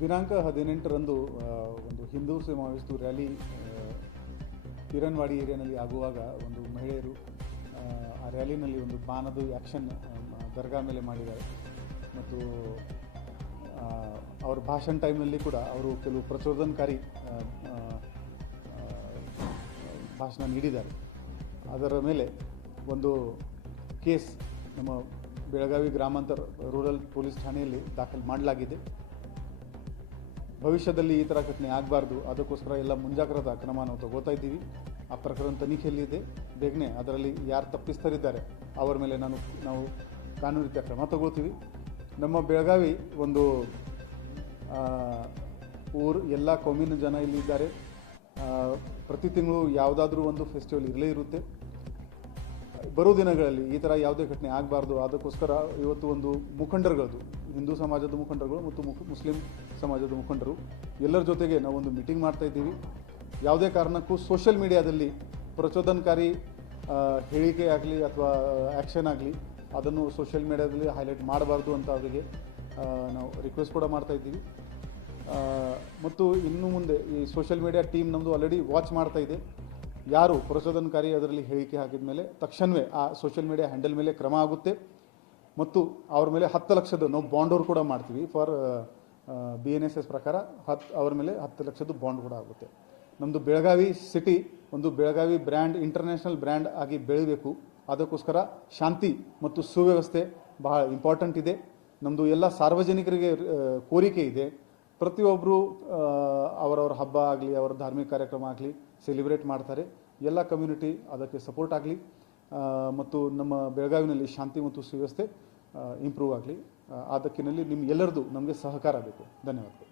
ದಿನಾಂಕ 18ರಂದು ಒಂದು ಹಿಂದೂ ಸಮಾವೇಶದ ರ್ಯಾಲಿ ಕಿರಣವಾಡಿ ಏರಿಯಾನಲ್ಲಿ ಆಗುವಾಗ ಒಂದು ಮಹಿಳೆಯರು ಆ ರ್ಯಾಲಿನಲ್ಲಿ ಒಂದು ಬಾಣದ ಆ್ಯಕ್ಷನ್ ದರ್ಗಾ ಮೇಲೆ ಮಾಡಿದ್ದಾರೆ ಮತ್ತು ಅವರ ಭಾಷಣ ಟೈಮ್ನಲ್ಲಿ ಕೂಡ ಅವರು ಕೆಲವು ಪ್ರಚೋದನಕಾರಿ ಭಾಷಣ ನೀಡಿದ್ದಾರೆ. ಅದರ ಮೇಲೆ ಒಂದು ಕೇಸ್ ನಮ್ಮ ಬೆಳಗಾವಿ ಗ್ರಾಮಾಂತರ ರೂರಲ್ ಪೊಲೀಸ್ ಠಾಣೆಯಲ್ಲಿ ದಾಖಲು ಮಾಡಲಾಗಿದೆ. ಭವಿಷ್ಯದಲ್ಲಿ ಈ ಥರ ಘಟನೆ ಆಗಬಾರ್ದು, ಅದಕ್ಕೋಸ್ಕರ ಎಲ್ಲ ಮುಂಜಾಗ್ರತಾ ಕ್ರಮ ನಾವು ತಗೋತಾ ಇದ್ದೀವಿ. ಆ ಪ್ರಕರಣ ತನಿಖೆಯಲ್ಲಿದೆ. ಬೇಗನೆ ಅದರಲ್ಲಿ ಯಾರು ತಪ್ಪಿಸ್ತರಿದ್ದಾರೆ ಅವರ ಮೇಲೆ ನಾವು ಕಾನೂನು ರೀತಿಯ ಕ್ರಮ ತಗೋತೀವಿ. ನಮ್ಮ ಬೆಳಗಾವಿ ಒಂದು ಊರು, ಎಲ್ಲ ಕೋಮಿನ ಜನ ಇಲ್ಲಿದ್ದಾರೆ. ಪ್ರತಿ ತಿಂಗಳು ಯಾವುದಾದ್ರೂ ಒಂದು ಫೆಸ್ಟಿವಲ್ ಇರಲೇ ಇರುತ್ತೆ. ಬರೋ ದಿನಗಳಲ್ಲಿ ಈ ಥರ ಯಾವುದೇ ಘಟನೆ ಆಗಬಾರ್ದು, ಅದಕ್ಕೋಸ್ಕರ ಇವತ್ತು ಒಂದು ಮುಖಂಡರುಗಳದು, ಹಿಂದೂ ಸಮಾಜದ ಮುಖಂಡರುಗಳು ಮತ್ತು ಮುಸ್ಲಿಂ ಸಮಾಜದ ಮುಖಂಡರು ಎಲ್ಲರ ಜೊತೆಗೆ ನಾವು ಒಂದು ಮೀಟಿಂಗ್ ಮಾಡ್ತಾ ಇದ್ದೀವಿ. ಯಾವುದೇ ಕಾರಣಕ್ಕೂ ಸೋಷಿಯಲ್ ಮೀಡಿಯಾದಲ್ಲಿ ಪ್ರಚೋದನಕಾರಿ ಹೇಳಿಕೆ ಆಗಲಿ ಅಥವಾ ಆ್ಯಕ್ಷನ್ ಆಗಲಿ ಅದನ್ನು ಸೋಷಿಯಲ್ ಮೀಡಿಯಾದಲ್ಲಿ ಹೈಲೈಟ್ ಮಾಡಬಾರ್ದು ಅಂತ ಅವರಿಗೆ ನಾವು ರಿಕ್ವೆಸ್ಟ್ ಕೂಡ ಮಾಡ್ತಾ ಇದ್ದೀವಿ. ಮತ್ತು ಇನ್ನು ಮುಂದೆ ಈ ಸೋಷಿಯಲ್ ಮೀಡಿಯಾ ಟೀಮ್ ನಮ್ಮದು ಆಲ್ರೆಡಿ ವಾಚ್ ಮಾಡ್ತಾ ಇದೆ. ಯಾರು ಪ್ರಚೋದನಕಾರಿ ಅದರಲ್ಲಿ ಹೇಳಿಕೆ ಹಾಕಿದ ಮೇಲೆ ತಕ್ಷಣವೇ ಆ ಸೋಷಿಯಲ್ ಮೀಡಿಯಾ ಹ್ಯಾಂಡಲ್ ಮೇಲೆ ಕ್ರಮ ಆಗುತ್ತೆ ಮತ್ತು ಅವ್ರ ಮೇಲೆ 10 ಲಕ್ಷದ ನಾವು ಬಾಂಡ್ ಅವ್ರು ಕೂಡ ಮಾಡ್ತೀವಿ. ಫಾರ್ BNSS ಪ್ರಕಾರ ಅವ್ರ ಮೇಲೆ 10 ಲಕ್ಷದ ಬಾಂಡ್ ಕೂಡ ಆಗುತ್ತೆ. ನಮ್ಮದು ಬೆಳಗಾವಿ ಸಿಟಿ ಒಂದು ಬೆಳಗಾವಿ ಬ್ರ್ಯಾಂಡ್, ಇಂಟರ್ನ್ಯಾಷನಲ್ ಬ್ರ್ಯಾಂಡ್ ಆಗಿ ಬೆಳಿಬೇಕು. ಅದಕ್ಕೋಸ್ಕರ ಶಾಂತಿ ಮತ್ತು ಸುವ್ಯವಸ್ಥೆ ಬಹಳ ಇಂಪಾರ್ಟೆಂಟ್ ಇದೆ. ನಮ್ಮದು ಎಲ್ಲ ಸಾರ್ವಜನಿಕರಿಗೆ ಕೋರಿಕೆ ಇದೆ, ಪ್ರತಿಯೊಬ್ಬರು ಅವರವ್ರ ಹಬ್ಬ ಆಗಲಿ, ಅವರ ಧಾರ್ಮಿಕ ಕಾರ್ಯಕ್ರಮ ಆಗಲಿ ಸೆಲಿಬ್ರೇಟ್ ಮಾಡ್ತಾರೆ. ಎಲ್ಲ ಕಮ್ಯುನಿಟಿ ಅದಕ್ಕೆ ಸಪೋರ್ಟ್ ಆಗಲಿ ಮತ್ತು ನಮ್ಮ ಬೆಳಗಾವಿನಲ್ಲಿ ಶಾಂತಿ ಮತ್ತು ಸುವ್ಯವಸ್ಥೆ ಇಂಪ್ರೂವ್ ಆಗಲಿ. ಅದಕ್ಕಿನಲ್ಲಿ ನಿಮ್ಮ ಎಲ್ಲರದು ನಮಗೆ ಸಹಕಾರ ಬೇಕು. ಧನ್ಯವಾದಗಳು.